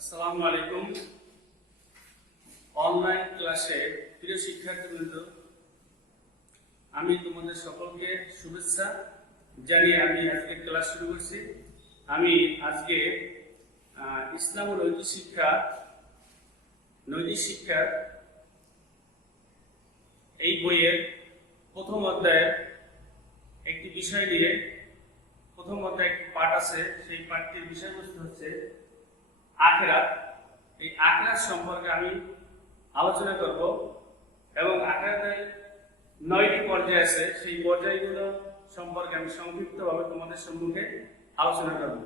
আসসালামু আলাইকুম। অনলাইন ক্লাসে প্রিয় শিক্ষার্থীবৃন্দ, আমি তোমাদের সকলকে শুভেচ্ছা জানিয়ে আমি আজকে ক্লাস শুরু করছি। আমি আজকে ইসলাম ও নৈতিক শিক্ষার এই বইয়ের প্রথম অধ্যায়ের একটি বিষয় নিয়ে, প্রথম অধ্যায়ে একটি পাঠ আছে, সেই পাঠটির বিষয়বস্তু হচ্ছে আখিরাত। এই আখিরাত সম্পর্কে আমি আলোচনা করব এবং আখিরাতের 9টি পর্যায় আছে, সেই পর্যায়গুলো সম্পর্কে আমি সংক্ষিপ্তভাবে তোমাদের সম্মুখে আলোচনা করব।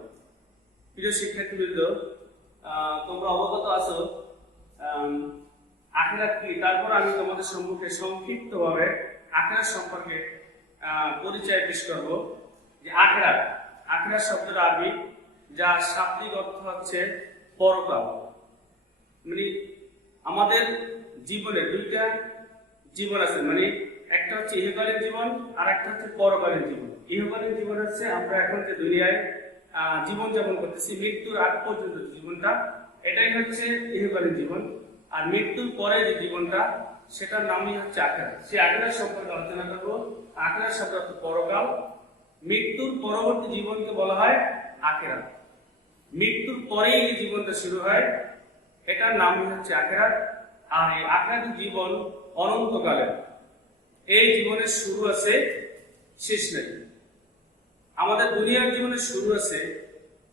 প্রিয় শিক্ষার্থীবৃন্দ, তোমরা অবগত আছো আখিরাত কি, তারপর আমি তোমাদের সম্মুখে সংক্ষিপ্তভাবে আখিরাত সম্পর্কে পরিচয় পেশ করব। যে আখিরাত শব্দটা আরবি, যার শাব্দিক অর্থ হচ্ছে পরকাল। মানে আমাদের জীবনে দুইটা জীবন আছে, মানে একটা হচ্ছে ইহকালীন জীবন আর একটা হচ্ছে পরকালীন জীবন। ইহকালীন জীবন হচ্ছে আমরা এখন যে দুনিয়ায় জীবন যাপন করতেছি, মৃত্যুর আগ পর্যন্ত জীবনটা, এটাই হচ্ছে ইহকালীন জীবন। আর মৃত্যুর পরে যে জীবনটা, সেটার নামই হচ্ছে আখিরাত। সেই আখিরাত সম্পর্কে আলোচনা করব। আখিরাত শব্দ অর্থ পরকাল। মৃত্যুর পরবর্তী জীবনকে বলা হয় আখিরাত। মৃত্যুর পরেই যে জীবনটা শুরু হয়, এটার নামই হচ্ছে আখিরাত। আর এই আখিরাতের জীবন অনন্তকালের। এই জীবনের শুরু আছে, শেষ নেই। আমাদের দুনিয়ার জীবনের শুরু আছে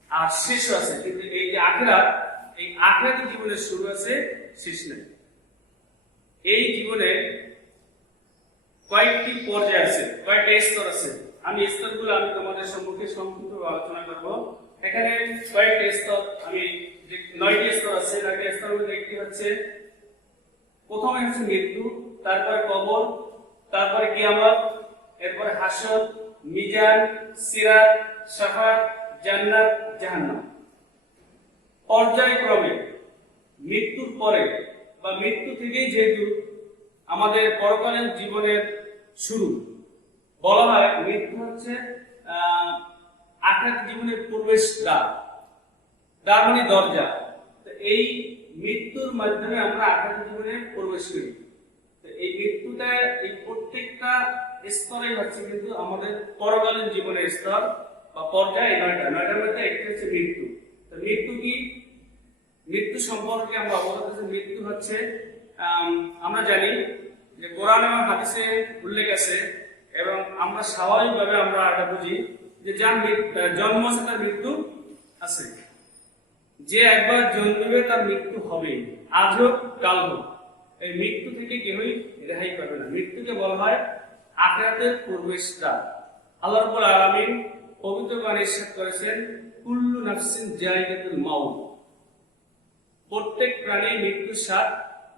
আর শেষও আছে, কিন্তু এই যে আখিরাত, এই আখিরাতের জীবনের শুরু আছে, শেষ নেই। এই জীবনে কয়েকটি পর্যায় আছে, কয়েকটা স্তর আছে। আমি স্তরগুলো আমি তোমাদের সম্মুখে সংক্ষিপ্তভাবে আলোচনা করব। এখানে কয়েকটা স্তর, আমি যে 9টি স্তর আছে, 9টি স্তরের মধ্যে একটি হচ্ছে, প্রথমে হচ্ছে মৃত্যু, তারপরে কবর, তারপরে কিয়ামত, এরপরে হাসর, মিজান, সিরাত, শাফাআত, জান্নাত, জাহান্নাম। পর্যায়ক্রমে মৃত্যুর পরে বা মৃত্যু থেকেই যেহেতু আমাদের পরকালীন জীবনের শুরু, বলা হয় মৃত্যু হচ্ছে আখিরাত জীবনের প্রবেশ দ্বার, মানে দরজা। তো এই মৃত্যুর মাধ্যমে আমরা আখিরাত জীবনে প্রবেশ করি। তো এই মৃত্যুটা, এই প্রত্যেকটা স্তরে হচ্ছে কিন্তু আমাদের পরকালীন জীবনের স্তর বা পর্যায়। 9টার মধ্যে একটি হচ্ছে মৃত্যু। তো মৃত্যু কি? মৃত্যু সম্পর্কে আমরা অবগত আছি। মৃত্যু হচ্ছে, আমরা জানি যে কোরআন এবং হাদিসে উল্লেখ আছে, এবং আমরা স্বাভাবিকভাবে আমরা এটা বুঝি যে যার জন্ম আছে তার মৃত্যু আছে। যে একবার জন্মিবে তার মৃত্যু হবে, আজ হোক কাল হোক। এই মৃত্যু থেকে কেউই রেহাই পাবে না। মৃত্যুকে বলা হয় আখিরাতের প্রবেশদ্বার। আল্লাহ রাব্বুল আলামিন পবিত্র কোরআনে ইরশাদ করেছেন, কুল্লু নাফসিন যায়িকাতুল মাউত, প্রত্যেক প্রাণী মৃত্যুর স্বাদ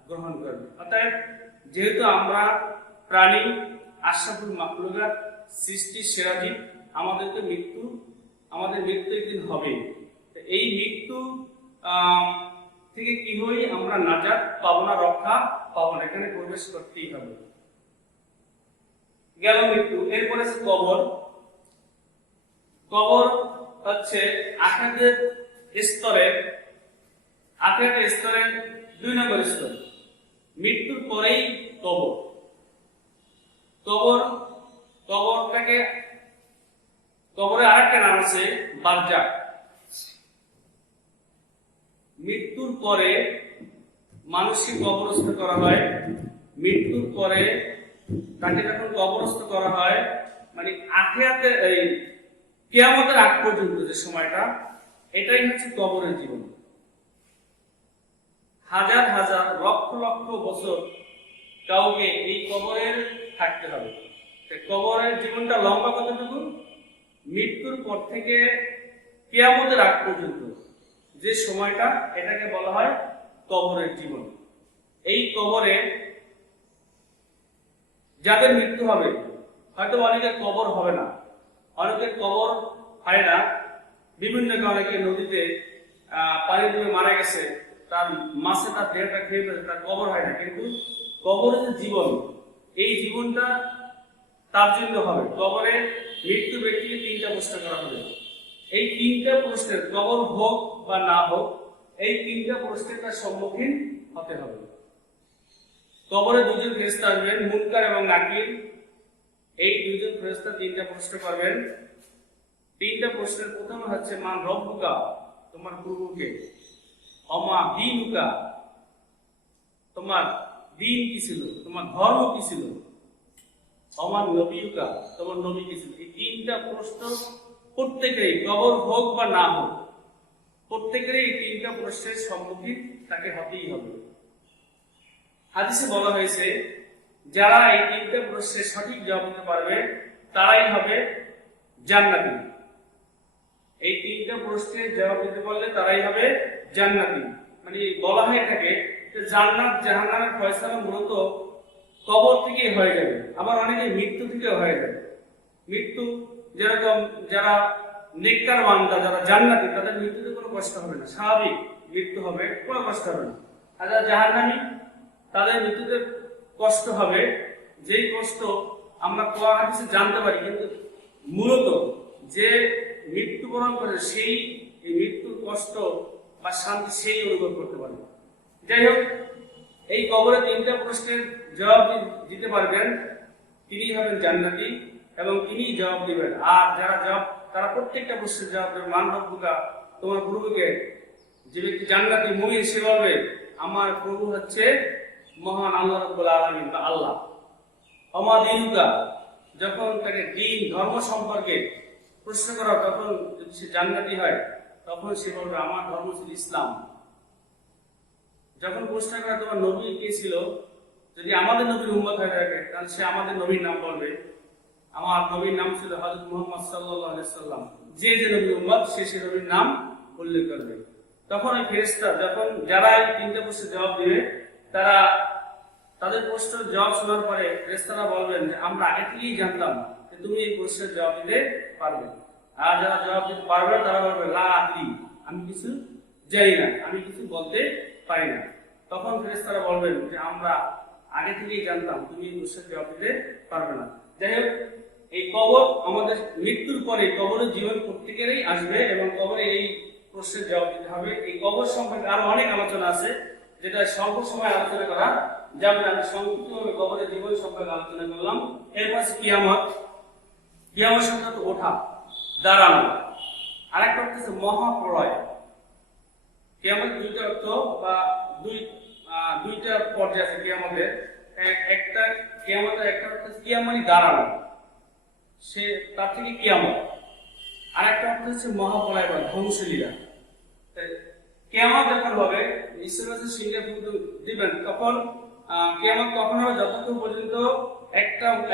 গ্রহণ করবে। অতএব যেহেতু আমরা প্রাণী, আশরাফুল মাখলুকাত, সৃষ্টির সেরা জীব, আমাদের মৃত্যু একদিন হবে। এই মৃত্যু থেকে কি হই, আমরা নাজাত পাবো না, রক্ষা পাবো না, এখানে প্রবেশ করতেই হবে। গেল মৃত্যু। এরপরে আছে কবর। কবর হচ্ছে আখিরাতের স্তরের 2 নম্বর স্তর। মৃত্যুর পরেই কবর। কবরের আরেকটা নাম আছে বারজাখ। মৃত্যুর পরে মানুষকে কবরস্থ করা হয়। মৃত্যুর পরে তাকে যখন কবরস্থ করা হয়, মানে আখিরাতে, এই কিয়ামতের আগ পর্যন্ত যে সময়টা, এটাই হচ্ছে কবরের জীবন। হাজার হাজার লক্ষ লক্ষ বছর কাউকে এই কবরের থাকতে হবে। কবরের জীবনটা লম্বা কতটুকু? মৃত্যুর পর থেকে কিয়ামতের আগ পর্যন্ত যে সময়টা, এটাকে বলা হয় কবরের জীবন। এই কবরে যাদের মৃত্যু হবে, হয়তো অনেকের কবর হবে না, অনেকের কবর হয় না, বিভিন্ন কারণে, নদীতে পানি ডুবে মারা গেছে, তার মাছে তার দেহটা খেয়ে ফেলেছে, তার কবর হয় না। কিন্তু কবরের যে জীবন, এই জীবনটা তার জন্য হবে। কবরে মৃত্যু ব্যক্তিকে 3টা প্রশ্ন করা হবে। এই 3টা প্রশ্নের, কবর হোক বা না হোক, এই তিনটা প্রশ্নের তার সম্মুখীন হতে হবে। কবরে দুজন ফেরেশতা আসবেন, মুনকার এবং নাকির। এই দুজন ফেরেশতা তিনটা প্রশ্ন করবেন। তিনটা প্রশ্নের প্রথম হচ্ছে মান রব্বুকা, তোমার প্রভুকে, অমা দীনুকা, তোমার দিন কি ছিল, তোমার ধর্ম কি ছিল, অমান নবীকা, তোমার নবী কি ছিল। এই তিনটা প্রশ্ন প্রত্যেকেরই, কবর হোক বা না হোক, প্রত্যেকেরই এই তিনটা প্রশ্নের সম্মুখীন তাকে হতেই হবে। হাদিসে বলা হয়েছে যারা এই তিনটা প্রশ্নের সঠিক জবাব দিতে পারবে তারাই হবে জান্নাতি। এই তিনটা প্রশ্নের জবাব দিতে পারলে তারাই হবে জান্নাতি। মানে বলা হয়ে থাকে যে জান্নাত জাহান্নামের ফয়সালা মূলত কবর থেকে হয়ে যাবে, আবার অনেকে মৃত্যু থেকে হয়ে যাবে। মৃত্যু যেরকম যারা নেককার বান্দা, যারা জান্নাতি, তাদের মৃত্যুতে কোনো কষ্ট হবে না, স্বাভাবিক মৃত্যু হবে, কোনো কষ্ট হবে না। আর যারা জাহান্নামী তাদের মৃত্যুতে কষ্ট হবে, যেই কষ্ট আমরা কোরআন হাদিসে জানতে পারি, কিন্তু মূলত যে মৃত্যুবরণ করে সেই এই মৃত্যুর কষ্ট বা শান্তি সেই অনুভব করতে পারে। যাই হোক, এই কবরে তিনটা প্রশ্নের জবাব দিতে পারবেন তিনি হবেন জান্নাতি এবং তিনি জবাব দিবেন। আর যারা তারা প্রত্যেকটা প্রশ্নের জবাব দেবে মান রব্বুকা, তোমার প্রভুকে। যে ব্যক্তি জান্নাতি মুমিন সে বলবে আমার প্রভু হচ্ছে মহান আল্লাহ রাব্বুল আলামিন বা আল্লাহ। অমা দীনুকা, যখন তাকে দিন ধর্ম সম্পর্কে প্রশ্ন করা, তখন যদি সে জান্নাতি হয় তখন সে বলবে আমার ধর্ম ছিল ইসলাম। যখন প্রশ্ন করা তোমার নবী কে ছিল, যদি আমাদের নবীর উম্মত হয়ে থাকে তাহলে সে আমাদের নবীর নাম বলবে, আমার নবীর নাম ছিল হযরত মুহাম্মদ সাল্লাল্লাহু আলাইহি সাল্লাম। যে যে নবীর উম্মত সে নবীর নাম উল্লেখ করবে। তখন ওই ফেরেশতা যখন যারা এই তিনটা প্রশ্নের জবাব দিবে, তারা তাদের প্রশ্নের জবাব শোনার পরে ফেরেশতারা বলবেন যে আমরা আগে থেকেই জানতাম যে তুমি এই প্রশ্নের জবাব দিতে পারবে। আর যারা জবাব দিতে পারবে না তারা বলবে লা আদরি, আমি কিছু জানি না, আমি কিছু বলতে পারি না। তখন ফেরেশতারা বলবেন যে আমরা আগে থেকেই জানতাম তুমি এই প্রশ্নের জবাব দিতে পারবে না। যাই হোক, এই কবর আমাদের মৃত্যুর পরে কবরের জীবন প্রত্যেকেরই আসবে এবং কবরে এই প্রশ্নের জবাব দিতে হবে। এই কবর সম্পর্কে আরো অনেক আলোচনা আছে, যেটা স্বল্প সময় আলোচনা করা যাবে না। আমি সংক্ষিপ্তভাবে কবরের জীবন সম্পর্কে আলোচনা করলাম। এরপর কিয়ামত। কিয়ামত শব্দ ওঠা, দাঁড়ানো। আরেকটা হচ্ছে মহাপ্রলয়। কিয়ামত দুইটা অর্থ বা দুইটা পর্যায়ে আছে কিয়ামতের। একটা কিয়ামতের একটা অর্থ কিয়াম মানে দাঁড়ানো, সে তার থেকে কিয়ামত। আর একটা অর্থ হচ্ছে মহাপ্রলয় বা ধ্বংসলীলা। কিয়ামত যখন হবে, ঈশ্বরের সিংহে দিবেন, তখন কিয়ামত কখন হবে? যতক্ষণ পর্যন্ত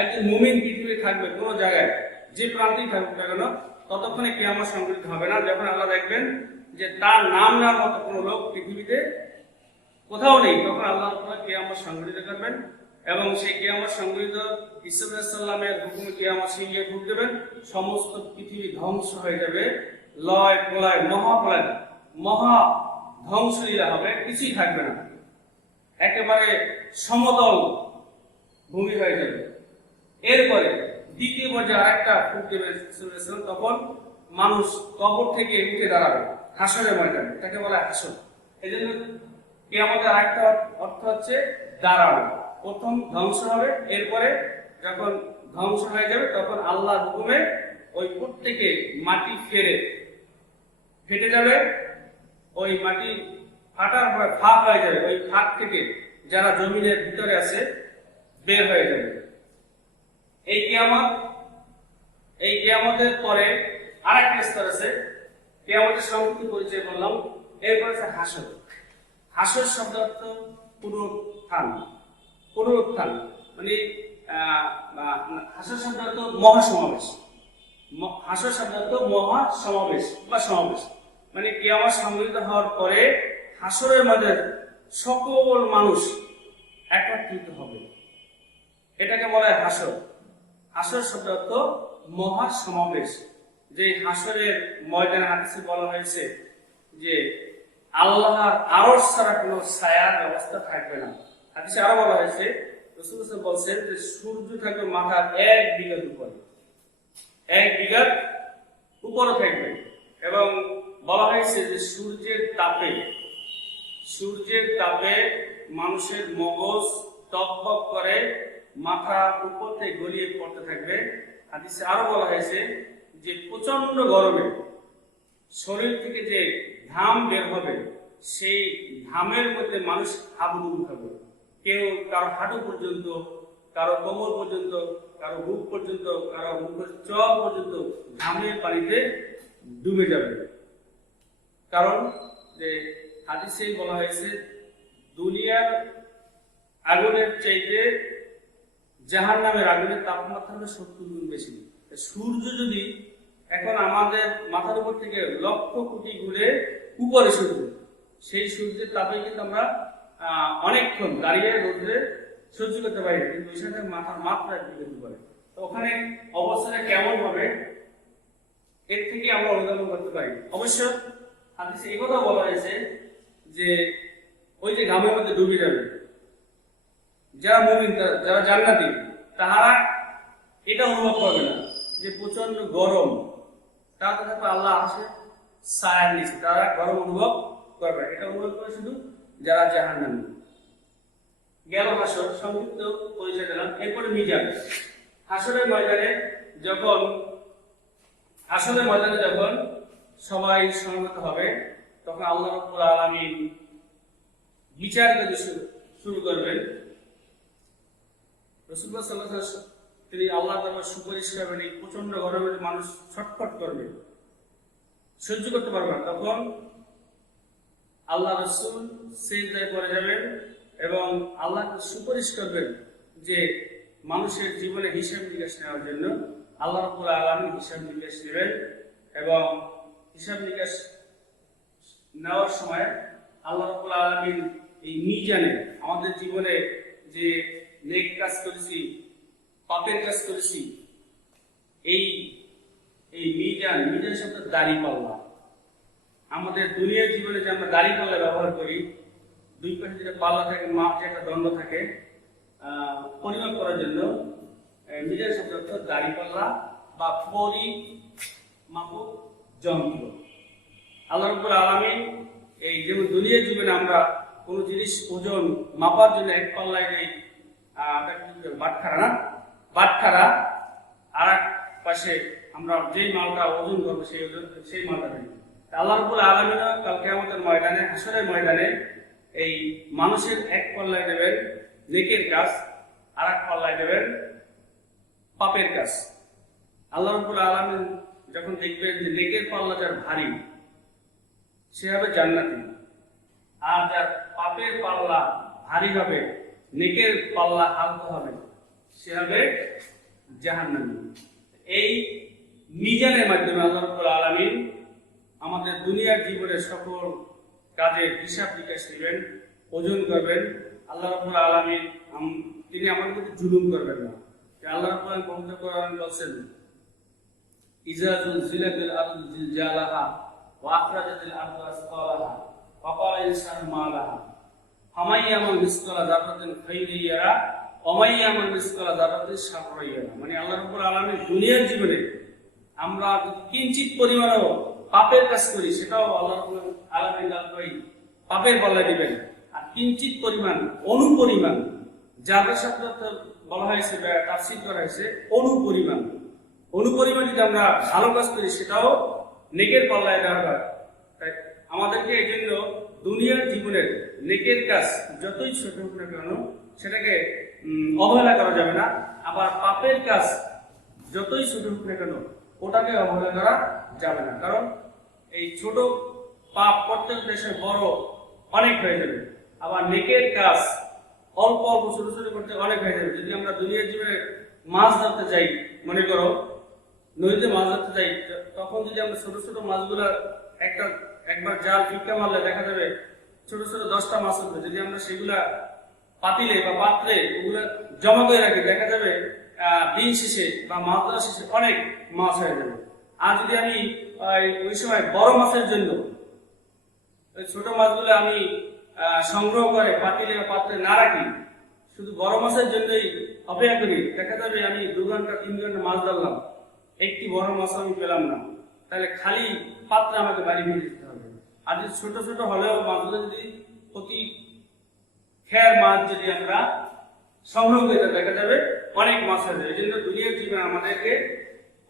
একজন মুমিন পৃথিবীতে থাকবে কোনো জায়গায়, যে প্রান্তেই থাকুক না কেন, ততক্ষণে কিয়ামত সংঘটিত হবে না। যখন আল্লাহ দেখবেন যে তার নাম নেওয়ার মতো কোনো লোক পৃথিবীতে কোথাও নেই, তখন আল্লাহ কিয়ামত সংঘটিত করবেন এবং সেই কিয়ামত সংঘটিত ঈসা আলাইহিস সালামের হুকুমে কিয়ামত সিংহে ফুঁক দেবেন। সমস্ত পৃথিবী ধ্বংস হয়ে যাবে, লয় প্রলয় মহাপ্রলয়, মহা ধ্বংসলীলা হবে, কিছুই থাকবে না, একেবারে সমতল ভূমি হয়ে যাবে। এরপরে দ্বিতীয় পর্যায়ে আরেকটা ফুঁক দেবেন, তখন মানুষ কবর থেকে উঠে দাঁড়াবে হাসরের ময়দানে, তাকে বলে হাসর। এই জন্য কিয়ামতের আরেকটা অর্থ হচ্ছে দাঁড়ানো। প্রথম ধ্বংস হবে, এরপরে যখন ধ্বংস হয়ে যাবে তখন আল্লাহর হুকুমে ওই প্রত্যেকে মাটি ফেটে যাবে। ওই মাটি ফাটার পর ফাঁক হয়ে যাবে, ওই ফাঁক থেকে যারা জমিনের ভিতরে আছে বের হয়ে যাবে। এই কিয়ামতের পরে আরেকটা স্তর আছে। কিয়ামতের সংক্ষিপ্ত পরিচয় বললাম। এরপর আছে হাসর। হাসর শব্দ অর্থ পুনরুত্থান, মানে হাসর শব্দ অর্থ মহাসমাবেশ। হাসর শব্দ অর্থ মহাসমাবেশ বা সমাবেশ, মানে কিয়ামত সংঘটিত হওয়ার পরে হাসরের মাঝে সকল মানুষ একত্রিত হবে, এটাকে বলা হয় হাসর। হাসর শব্দ অর্থ মহাসমাবেশ। যে হাসরের ময়দানে হাদিসে বলা হয়েছে যে আল্লাহর আরশ ছাড়া কোনো ছায়ার ব্যবস্থা থাকবে না। হাদিসে আরো বলা হয়েছে, রাসূল সাল্লাল্লাহু আলাইহি ওয়াসাল্লাম বলেছেন যে সূর্য থাকবে মাথার 1 বিঘত উপরে, 1 বিঘত উপরে থাকবে। এবং বলা হয়েছে যে সূর্যের তাপে সূর্যের তাপে মানুষের মগজ টকবক করে, মাথা উপর থেকে গলিয়ে পড়তে থাকবে। হাদিসে আরো বলা হয়েছে যে প্রচন্ড গরমে শরীর থেকে যে ঘাম বের হবে, সেই ঘামের মধ্যে মানুষ হাবুডুবু খাবে। কেউ কারো হাঁটু পর্যন্ত, কারো কোমর পর্যন্ত, কারো বুক পর্যন্ত, কারো মুখের চোখ পর্যন্ত ঘামের পানিতে ডুবে যাবে। কারণ যে হাদিসে বলা হয়েছে দুনিয়ার আগুনের চাইতে জাহান্নামের আগুনের তাপমাত্রা হলো 70 গুণ বেশি। সূর্য যদি এখন আমাদের মাথার উপর থেকে লক্ষ কোটি ঘুরে উপরে সূর্য, সেই সূর্যের তাপে কিন্তু আমরা অনেকক্ষণ দাঁড়িয়ে রোদ্রে সহ্য করতে পারি, কিন্তু ওই সাথে মাথার মাত্রা করতে পারে। তো ওখানে অবস্থাটা কেমন হবে এর থেকে আমরা অনুধাবন করতে পারি। অবশ্য হাদিসে এই কথা বলা হয়েছে যে ওই যে ঘামের মধ্যে ডুবে যাবে যারা মুমিন, যারা জান্নাতি, তাহারা এটা অনুভব করবে না যে প্রচন্ড গরম, তারা তো আল্লাহ আসে ছায়ার নিচে, তারা গরম অনুভব করবে। এটা অনুভব করে শুধু যারা জাহান্নামী। গেল হাসর, সংক্ষিপ্ত পরিচয় দিলাম। এরপরে মিজান। হাসরের ময়দানে যখন সবাই সমবেত হবে, তখন আল্লাহ রাব্বুল আলামিন বিচার কাজ শুরু করবেন। রাসূলুল্লাহ সাল্লাল্লাহু আলাইহি ওয়াসাল্লাম তিনি আল্লাহ তাআলা সুপারিশ করবেন। এই প্রচন্ড গরমে মানুষ ছটফট করবে, সহ্য করতে পারবে না। তখন আল্লাহ রাসূল সিজদায় পড়ে যাবেন এবং আল্লাহকে সুপারিশ করবেন যে মানুষের জীবনে হিসাব নিকাশ নেওয়ার জন্য। আল্লাহ রাব্বুল আলামিন হিসাব নিকাশ নেবেন এবং হিসাব নিকাশ নেওয়ার সময় আল্লাহ রাব্বুল আলামিন এই মিজানে আমাদের জীবনে যে নেক কাজ করেছি, পাপের কাজ করেছি, এই মিজান শব্দ দাড়ি পাল্লা। আমাদের দুনিয়ার জীবনে যে আমরা দাড়ি পাল্লা ব্যবহার করি, দুই পাশে যেটা পাল্লা থাকে, মাপ যে একটা দণ্ড থাকে পরিমাপ করার জন্য, মিজান শব্দ দাড়ি পাল্লা বা পরিমাপক যন্ত্র। আল্লাহ রাব্বুল আলামিন এই যেমন দুনিয়ার জীবনে আমরা কোন জিনিস ওজন মাপার জন্য এক পাল্লায় নেই বাটখারা, আর এক পাশে আমরা যেই মালটা ওজন করবো সেই মালটা নেই। আল্লাহ রাব্বুল আলামিন কাল কিয়ামতের ময়দানে, হাসরের ময়দানে এই মানুষের এক পাল্লায় দেবেন নেকের কাজ, আর এক পাল্লায় দেবেন পাপের কাজ। আল্লাহ রাব্বুল আলামিন যখন দেখবেন যে নেকের পাল্লা যার ভারী, সে হবে জান্নাতি, আর যার পাপের পাল্লা ভারী হবে, নেকের পাল্লা হালকা হবে, সে হবে জাহান্নামী। এই মিজানের মাধ্যমে আল্লাহ রাব্বুল আলামিন আমাদের দুনিয়ার জীবনের সকল কাজের হিসাব নিকাশ নেবেন, ওজন করবেন। আল্লাহ রাব্বুল আলামিন তিনি আমাদের প্রতি জুলুম করবেন না। আল্লাহ রাব্বুল আলামিন পবিত্র কোরআনে বলেন, ইজা যুলজিলাতিল আরদু জিলজালাহা ওয়া আখরাজাতিল আরদু আসকালাহা ওয়া ক্বালা ইনসানু মা লাহা ফামান ইয়ামাল মিসকালা যাররাতিন খাইরান ইয়ারা ওয়া মান ইয়ামাল মিসকালা যাররাতিন শাররান ইয়ারা। মানে আল্লাহ রাব্বুল আলামিন দুনিয়ার জীবনে আমরা যদি কিঞ্চিত পরিমাণও পাপের কাজ করি, সেটাও আল্লাহ রাব্বুল আলামিন পাপের পাল্লায় দিবেন। আর কিঞ্চিত পরিমাণ, অনুপরিমাণ, যাদের শব্দ বলা হয়েছে, তাফসীর করা হয়েছে অনুপরিমাণ যদি আমরা ভালো কাজ করি, সেটাও নেকের পাল্লায় দেওয়া হয়। তাই আমাদেরকে এই জন্য দুনিয়ার জীবনের নেকের কাজ যতই ছোট হোক না কেন, সেটাকে অবহেলা করা যাবে না। আবার পাপের কাজ যতই ছোট হোক না কেন, ওটাকে অবহেলা করা যাবে না। কারণ এই ছোট পাপ প্রত্যেক দেশে বড় অনেক হয়ে যাবে, আবার নেকের কাজ অল্প অল্প ছোট ছোট করতে অনেক হয়ে যাবে। যদি আমরা দুনিয়ার জীবনে মাছ ধরতে যাই, মনে করো নদীতে মাছ ধরতে যাই, তখন যদি আমরা ছোট ছোট মাছগুলা একবার জাল ফিক্কা মারলে দেখা যাবে ছোট ছোট 10টা মাছ উঠবে। যদি আমরা সেগুলা পাতিলে বা পাত্রে ওগুলা জমা করে রাখি, দেখা যাবে দিন শেষে বা মাছ ধরা শেষে অনেক মাছ হয়ে যাবে। আর যদি আমি ওই সময় বড় মাছের জন্য ওই ছোট মাছগুলো আমি সংগ্রহ করে পাতিলে বা পাত্রে না রাখি, শুধু বড় মাছের জন্যই অপেক্ষা করি, দেখা যাবে আমি 2 ঘন্টা 3 ঘন্টা মাছ ধরলাম, একটি বড় মাছ আমি পেলাম না, তাহলে খালি পাত্রে আমাকে বাড়ি ফিরে যেতে হবে। আর যদি ছোট ছোট হলেও মাছগুলো যদি প্রতি খেয়ার মাছ যদি আমরা সংগ্রহ করে দেখা যাবে অনেক মাছ আছে। এই জন্য দুনিয়ার জীবনে আমাদেরকে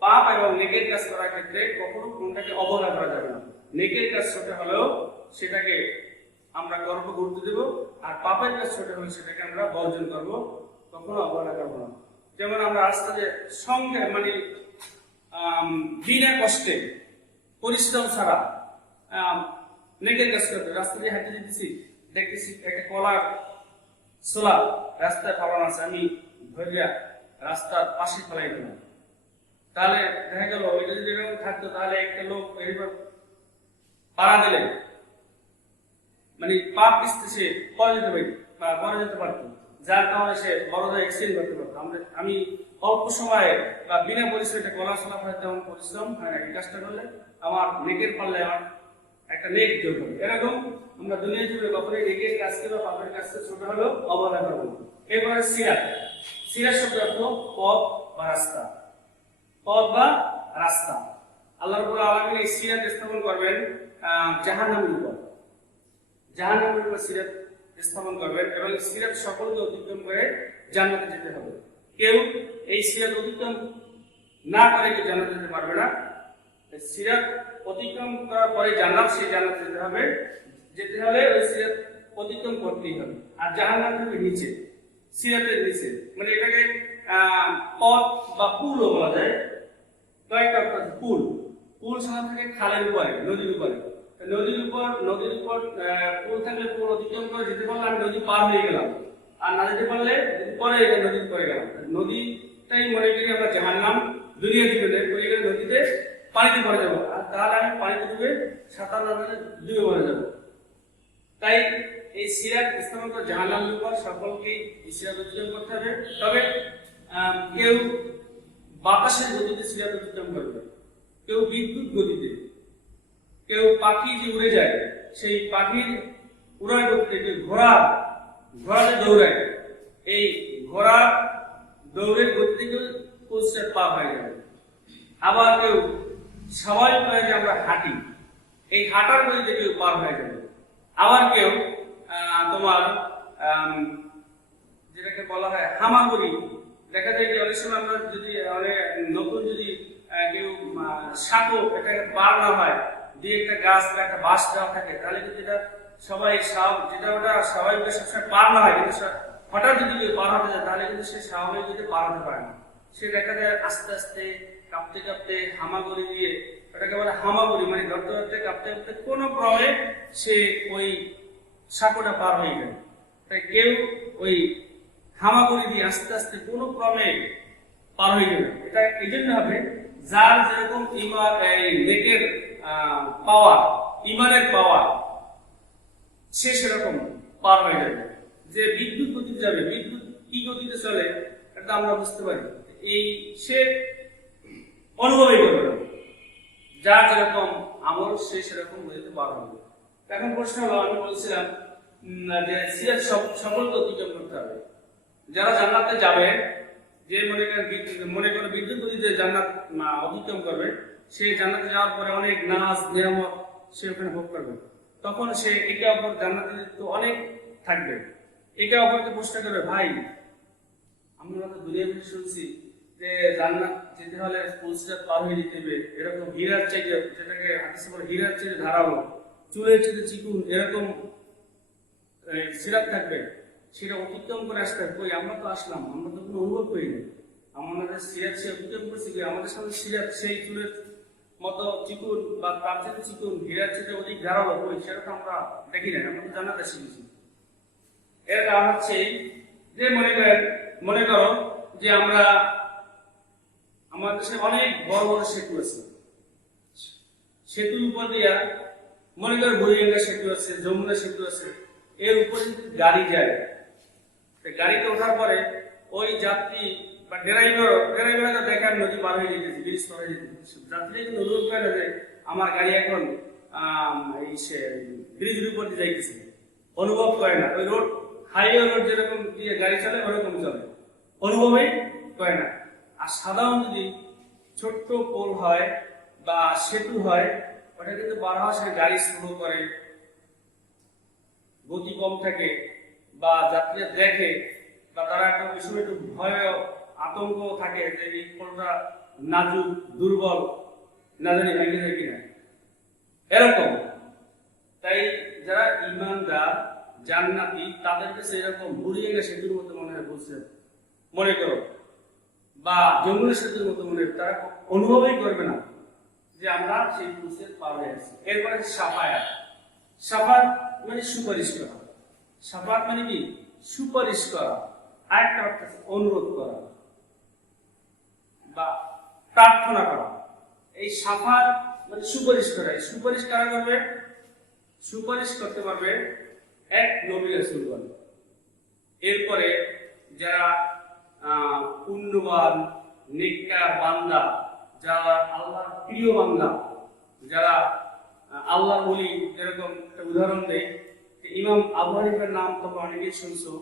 পাপ এবং নেকের কাজ করার ক্ষেত্রে কখনো কোনটাকে অবহেলা করা যাবে না। নেকের কাজ ছোট হলেও সেটাকে আমরা গুরুত্ব দেব, আর পাপের কাজ ছোট হলে সেটাকে আমরা বর্জন করবো, কখনো অবহেলা করবো না। যেমন আমরা রাস্তাতে সঙ্গে মানে বিনা কষ্টে পরিশ্রম ছাড়া নেকের কাজ করতে রাস্তা দিয়ে হাঁটে যেতেছি, দেখতেছি একটা কলার ছোলা রাস্তায় ফেলানো আছে, আমি ধরিয়া রাস্তার পাশে ফেলাই দিলাম, তাহলে দেখা গেল ওইটা যদি এরকম থাকতো তাহলে একটা লোক এইবার পাড়া দিলে মানে পাপ পিছতে সে পরে যেতে পারতো, যার কারণে সে বড় অ্যাক্সিডেন্ট করতে পারতো। আমি অল্প সময়ে বা বিনা পরিশ্রমে কলা ছোলা ফেলাতে আমার পরিশ্রম হয় না, এই কাজটা করলে আমার নেকের পারলে আমার একটা নেক যোগ হবে। এরকম আমরা দুনিয়া জুড়ে কখনোই নেকের কাজকে বা পাপের কাজকে ছোট হলেও অবহেলা করবো। এরপরে সিরাত। সিরাত শব্দ অর্থ পথ বা রাস্তা, পথ বা রাস্তা। আল্লাহ রাব্বুল আলামিন এই সিরাত স্থাপন করবেন জাহান্নামের উপর, জাহান্নামের উপর সিরাত স্থাপন করবেন এবং সিরাত সকলকে অতিক্রম করে জান্নাতে যেতে হবে। কেউ এই সিরাত অতিক্রম না করে কেউ জান্নাতে যেতে পারবে না। সিরাত অতিক্রম করার পরে জান্নাত, সেই জান্নাতে যেতে হবে, যেতে হলে ওই সিরাত অতিক্রম করতেই হবে। আর জাহান্নাম থাকবে নিচে, সিরাতের নিচে, মানে এটাকে পথ বা পুলও বলা যায়। কয়েকটা পুল, পুল সাথে থাকে খালের উপরে, নদীর উপরে। নদীর উপর পুল থাকলে পুল অতিক্রম করে যেতে পারলে আমি নদী পার হয়ে গেলাম, আর না যেতে পারলে পরে নদীতে পড়ে গেলাম। নদীটাই মনে করি আমরা জাহান্নাম দুনিয়া জীবনে, পড়ে গেলে নদীতে পানিতে পড়ে যাবো, আর তাহলে আমি পানিতে ডুবে সাঁতার না জানলে ডুবে মরে যাবো। তাই এই সিরাত স্থাপন করে জাহান্নামের উপর সকলকেই এই সিরাত অতিক্রম করতে হবে। তবে কেউ বাতাসের গতিতে সিরাত অতিক্রম করবে, কেউ বিদ্যুৎ গতিতে, কেউ পাখি যে উড়ে যায় সেই পাখির উড়ার গতিতে, কেউ ঘোড়া যে দৌড়ায় এই ঘোড়া দৌড়ের গতিতে কেউ সিরাত পার হয়ে যাবে। আবার কেউ স্বাভাবিকভাবে যে আমরা হাঁটি এই হাঁটার গতিতে কেউ পার হয়ে যাবে। আবার কেউ তোমার যেটাকে বলা হয় হামাগুড়ি, দেখা যায় যে অনেক সময় আমরা যদি নতুন যদি কেউ সাঁকো এটাকে পার না হয় দিয়ে একটা গাছ বা একটা বাঁশ দেওয়া থাকে, তাহলে কিন্তু এটা সবাই যেটা ওটা স্বাভাবিকভাবে সবসময় পার না হয়, কিন্তু হঠাৎ যদি কেউ পার হতে যায় তাহলে কিন্তু সে স্বাভাবিক যদি পার হতে পারে না, সে দেখা যায় আস্তে আস্তে কাঁপতে কাঁপতে হামাগুড়ি দিয়ে, ওটাকে বলে হামাগুড়ি, মানে ধরতে ধরতে কাঁপতে কাঁপতে কোনো ক্রমে সে ওই সাঁকোটা পার হয়ে যায়। তাই কেউ ওই হামাগুড়ি দিয়ে আস্তে আস্তে কোনো ক্রমে পার হয়ে যাবে। এটা এই জন্য হবে যার যেরকম নেকের পাওয়ার, ইমানের পাওয়ার, সে সেরকম পার হয়ে যাবে। যে বিদ্যুৎ গতিতে যাবে, বিদ্যুৎ কি গতিতে চলে এটা আমরা বুঝতে পারি, এই সে অনুভবই করবে না। যার যেরকম আমল সে সেরকম গতিতে পার হবে। এখন প্রশ্ন হলো, আমি বলছিলাম যে সিরাত সকলকে অতিক্রম করতে হবে। যারা জান্নাতে যাবে, যে মনে করে বিদ্যুৎ গতিতে জান্নাত অতিক্রম করবে, সে জান্নাতে যাওয়ার পরে অনেক নাজ নিয়ামত সে ওখানে ভোগ করবে। তখন সে একে অপর জান্নাতে তো অনেক থাকবে, একে অপরকে প্রশ্ন করবে, ভাই আমরা তো দুনিয়া থেকে শুনছি যে জান্নাত যেতে হলে সিরাত পার হয়ে যেতে হবে, এরকম হীরার চাইতে, যেটাকে হাদিসে বলে হীরার চাইতে ধারালো, চুলের চাইতে চিকুন, এরকম সিরাত থাকবে, সেটা অতিক্রম করে আসতে হবে। কই আমরা তো আসলাম, আমরা তো কোনো অনুভব করিনি, আমাদের সিরাত সে অতিক্রম করছে, আমাদের সামনে সিরাত সেই চুলের মতো চিকুন বা তার চাইতে চিকুন, হীরার চাইতে অধিক ধারালো, কই সেটা তো আমরা দেখি নাই, আমরা তো জান্নাতে শিখেছি। এর কারণ হচ্ছে যে মনে করো যে আমাদের দেশে অনেক বড় বড় সেতু আছে, সেতুর উপর দিয়া মনে করো বুড়িগঙ্গা সেতু আছে, যমুনা সেতু আছে, এর উপরে যদি গাড়ি যায়, গাড়িতে ওঠার পরে ওই যাত্রী বা ড্রাইভার দেখার নদী পার হয়ে যেতেছে, ব্রিজ পার হয়ে যেতেছে, যাত্রী কিন্তু অনুভব করে না যে আমার গাড়ি এখন এই ব্রিজের উপর দিয়ে যাইতেছে, অনুভব করে না। ওই রোড, হাইওয়ে রোড যেরকম দিয়ে গাড়ি চলে ওরকম চলে, অনুভবই করে না। আর সাধারণ যদি ছোট্ট পোল হয় বা সেতু হয়, ওটা কিন্তু পার হওয়ার সময় গাড়ি স্লো করে, গতি কম থাকে বা যাত্রীরা দেখে বা তারা একটা ওই সময় একটু ভয় আতঙ্ক থাকে যে এই পোলটা নাজুক দুর্বল, না জানি ভেঙে যায় কিনা, এরকম। তাই যারা ইমানদার জান্নাতি তাদের কাছে এরকম বুড়িয়ে সেতুর মতো মনে হয়, বলছে মনে করো, বা যমুনা সেতুর মতো মনে হয়, তারা অনুভবই করবে না যে আমরা সেই পুরুষের পার হয়ে আছি। এরপরে সাফায়াত। সাফাত মানে সুপারিশ করা। সাফাত মানে কি? সুপারিশ করা। আরেকটা অর্থ অনুরোধ করা বা প্রার্থনা করা। এই সাফাত মানে সুপারিশ করা। এই সুপারিশ কারা করবে? সুপারিশ করতে পারবে এক নবী রাসূলগণ। এরপরে যারা পুণ্যবান নেককার বান্দা, যারা আল্লাহর প্রিয় বান্দা, যারা আল্লাহ বলি, যেরকম একটা উদাহরণ দেয়, ইমাম আবু হানিফার নাম তোমরা অনেকেই শুনছো।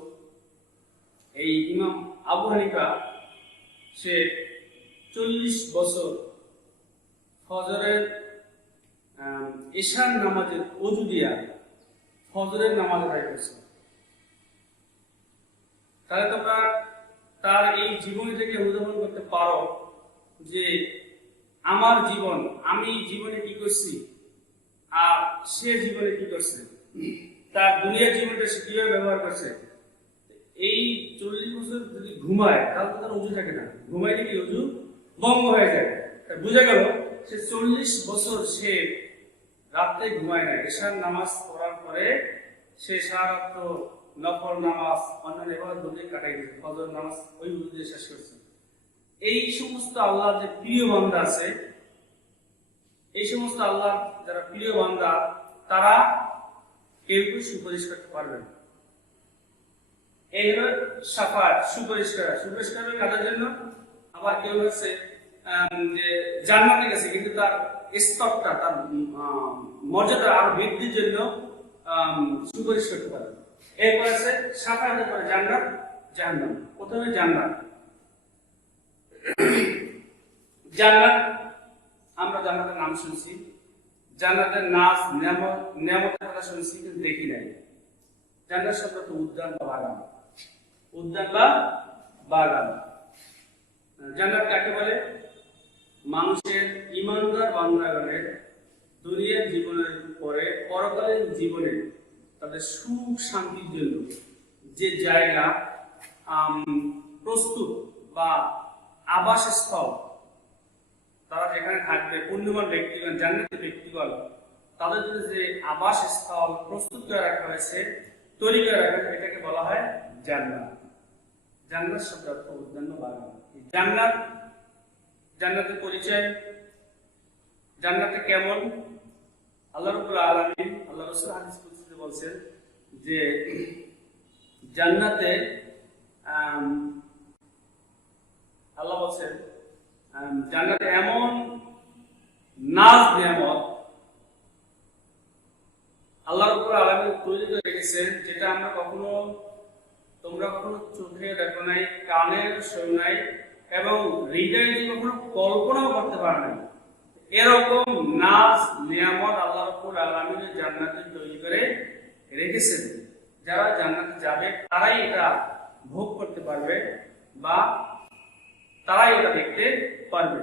এই ইমাম আবু হানিফা সে 40 বছর ফজরের ঈশার নামাজের ওযু দিয়া ফজরের নামাজ আদায় করছে। তাহলে তোমরা তার এই জীবনী থেকে অনুধাবন করতে পারো যে আমার জীবন, আমি জীবনে কি করছি আর সে জীবনে কি করছে, তার দুনিয়ার জীবনটা সে কিভাবে ব্যবহার করছে। এই 40 বছর যদি ঘুমায় তাহলে তো তার ওযু থাকে না, ঘুমাইলে কি ওযু ভঙ্গ হয়ে যায়। বুঝা গেল সে 40 বছর সে রাত্রে ঘুমায় না। ঈশার নামাজ পড়ার পরে সে সারা রাত নফল নামাজ অন্যান্য ইবাদত কাটাই দিয়েছে, ফজর নামাজ ওই ওযু দিয়ে শেষ করছে। এই সমস্ত আল্লাহর যে প্রিয় বান্দা আছে, এই সমস্ত আল্লাহ যারা প্রিয় বান্দা, তারা কেউ কেউ সুপারিশ করতে পারবেন। এই হলো শাফাত, সুপারিশ করা। সুপারিশ করবে কাদের জন্য? আবার কেউ হচ্ছে যে জান্নাতে গেছে কিন্তু তার স্তরটা, তার মর্যাদা আরো বৃদ্ধির জন্য সুপারিশ করতে পারে। এরপর আছে শাফাতের পরে জান্নাত জাহান্নাম। প্রথমে জান্নাত। জান্নাত, আমরা জান্নাতের নাম শুনছি, জান্নাতের নাজ নিয়ামতের কথা শুনছি কিন্তু দেখি নাই। জান্নাত শব্দ তো উদ্যান বা বাগান, উদ্যান বা বাগান। জান্নাত কাকে বলে? মানুষের ইমানদার বান্দাগণের দুনিয়ার জীবনের পরে পরকালীন জীবনে তাদের সুখ শান্তির জন্য যে জায়গা প্রস্তুত বা আবাসস্থল, তারা যেখানে থাকবে, পুণ্যবান ব্যক্তিগণ, জান্নাতি ব্যক্তিগণ, তাদের জন্য যে আবাসস্থল প্রস্তুত করে রাখা হয়েছে, তৈরি করে রাখা হয়েছে, এটাকে বলা হয় জান্নাত। জান্নাত শব্দ অর্থ উদ্যান বা বাগান। জান্নাত, জান্নাতের পরিচয়, জান্নাতে কেমন? আল্লাহ রাব্বুল আলামিন, আল্লাহ রাসূল হাদিস কুদসিতে বলছেন যে জান্নাতে আল্লাহ বলছেন জান্নাতে এমন নাজ নিয়ামত আল্লাহ রাব্বুল আলামিন তৈরি করে রেখেছেন, যেটা আমরা তোমরা কখনো চোখে দেখো নাই, কানে শোনো নাই এবং হৃদয়ে কখনো কল্পনাও করতে পারো নাই। এরকম নাজ নিয়ামত আল্লাহ রাব্বুল আলামিন জান্নাতে তৈরি করে রেখেছেন। যারা জান্নাতে যাবে তারাই এটা ভোগ করতে পারবে বা তারাই এটা দেখতে পারবে।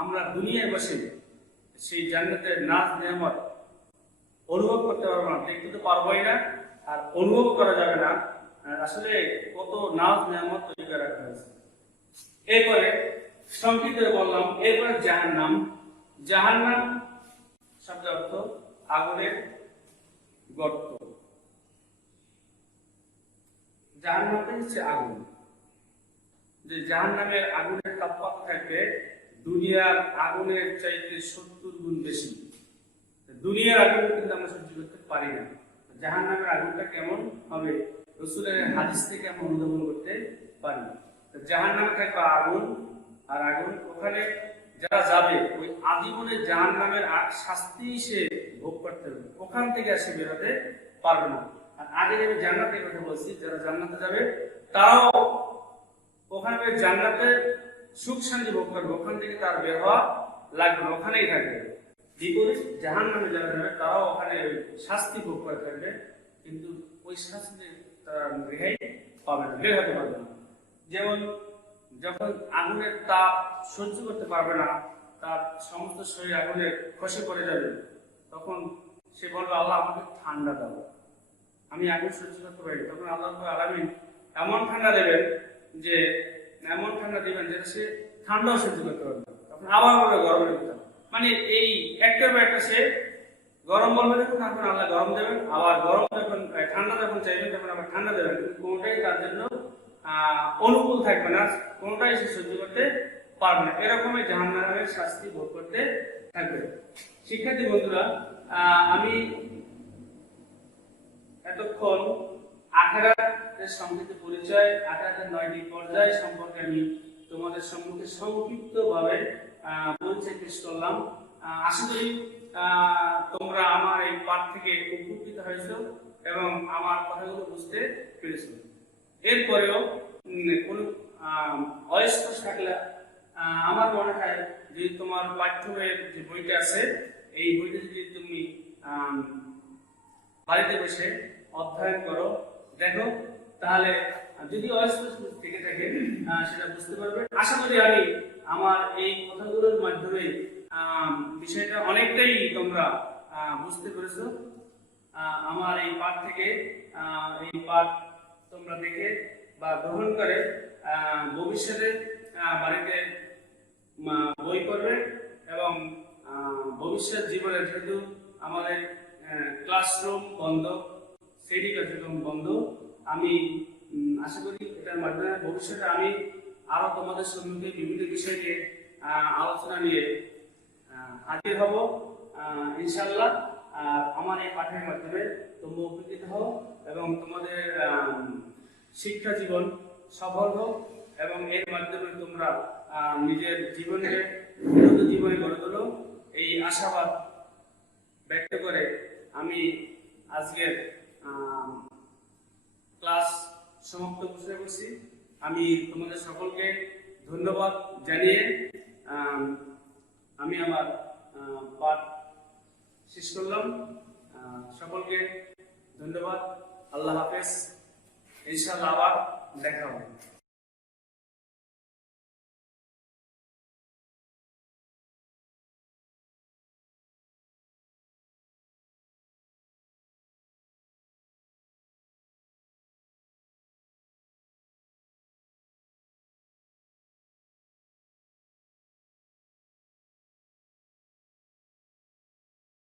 আমরা দুনিয়ায় বসে সেই জান্নাতের নাজ নিয়ামত অনুভব করতে পারবো না, দেখতে তো পারবোই না, আর অনুভব করা যাবে না আসলে কত নাজ নিয়ামত তৈরি করে রাখা হয়েছে। এরপরে সংক্ষিপ্ত বললাম, এরপরে জাহান্নাম। জাহান্নাম শব্দের অর্থ আগুনের গর্ত। জাহান্নামটা হচ্ছে আগুন। যে জাহান্নামের আগুনের তাপমাত্রা থাকবে দুনিয়ার আগুনের চাইতে 70 গুণ বেশি। দুনিয়ার আগুন কিন্তু আমরা সহ্য করতে পারি না। জাহান্নামের আগুনটা কেমন হবে রাসূলের হাদিস থেকে আমরা অনুধাবন করতে পারি। জাহান্নামে থাকবে আগুন, আর আগুন ওখানে যারা যাবে ওই আজীবনের জাহান্নামের শাস্তি সে ভোগ করতে হবে, ওখান থেকে সে বেরোতে পারবে না। আর আগে আমি জান্নাতের কথা বলছি, যারা জান্নাতে যাবে তারাও ওখানে জান্নাতের সুখ শান্তি ভোগ করবে, ওখান থেকে তার বের হওয়া লাগবে না, ওখানেই থাকবে। বিপরীত জাহান্নামে যারা যাবে তারাও ওখানে শাস্তি ভোগ করে থাকবে, কিন্তু ওই শাস্তি তারা রেহাই পাবে না, বের হতে পারবে না। যেমন যখন আগুনের তাপ সহ্য করতে পারবে না, তার সমস্ত শরীর আগুনে খসে পড়ে যাবে, তখন সে বলবে আল্লাহ আমাকে ঠান্ডা দাও, আমি আগুন সহ্য করতে পারি। তখন আল্লাহ আলামিন এমন ঠান্ডা দেবেন যে এমন ঠান্ডা দিবেন যেটা সে ঠান্ডাও সহ্য করতে পারবে না। তখন আবার বলবে গরমের কথা, মানে এই একটার পর একটা সে গরম বলবে যখন তখন আল্লাহ গরম দেবেন, আবার গরম যখন ঠান্ডা যখন চাইবেন তখন আবার ঠান্ডা দেবেন, কিন্তু কোনোটাই তার জন্য অনুকূল থাকবে না, কোনোটাই সে সহ্য করতে পারবে না। এরকমই জাহান্নামের শাস্তি ভোগ করতে থাকবে। শিক্ষার্থী বন্ধুরা, আমি এতক্ষণ আখিরাতের সংক্ষিপ্ত পরিচয়, আখিরাতের 9টি পর্যায় সম্পর্কে আমি তোমাদের সম্মুখে সংক্ষিপ্তভাবে পরিচয় পেশ করলাম। আশা করি তোমরা আমার এই পাঠ থেকে উপকৃত হয়েছো এবং আমার কথাগুলো বুঝতে পেরেছো। এরপরেও কোনো অস্পষ্ট থাকলে আমার মনে হয় যে তোমার পাঠ্য বইয়ের যে বইটা আছে, এই বইটা যদি তুমি বাড়িতে বসে অধ্যয়ন করো, দেখো, তাহলে যদি অস্পষ্ট থেকে থাকে সেটা বুঝতে পারবে। আশা করি আমি আমার এই কথাগুলোর মাধ্যমে বিষয়টা অনেকটাই তোমরা বুঝতে পেরেছো। আমার এই পাঠ থেকে এই পাঠ তোমরা দেখে বা গ্রহণ করে ভবিষ্যতে বাড়িতে বই পড়বে এবং ভবিষ্যৎ জীবনে, যেহেতু আমাদের ক্লাসরুম বন্ধ, স্টাডি কার্যক্রম বন্ধ, আমি আশা করি এটার মাধ্যমে ভবিষ্যতে আমি আরো তোমাদের সম্মুখে বিভিন্ন বিষয় নিয়ে আলোচনা নিয়ে হাজির হব ইনশাআল্লাহ। আমার এই পাঠের মাধ্যমে তোমরা উপকৃত হও এবং তোমাদের শিক্ষা জীবন সফল হোক এবং এর মাধ্যমে তোমরা নিজের জীবনে উন্নত জীবনে গড়ে তোলো, এই আশাবাদ ব্যক্ত করে আমি আজকের ক্লাস সমাপ্ত ঘোষণা করছি। আমি তোমাদের সকলকে ধন্যবাদ জানিয়ে আমি আমার পাঠ শেষ করলাম। সকলকে ধন্যবাদ। আল্লাহ হাফেজ। ইনশাআল্লাহ আবার দেখা হবে।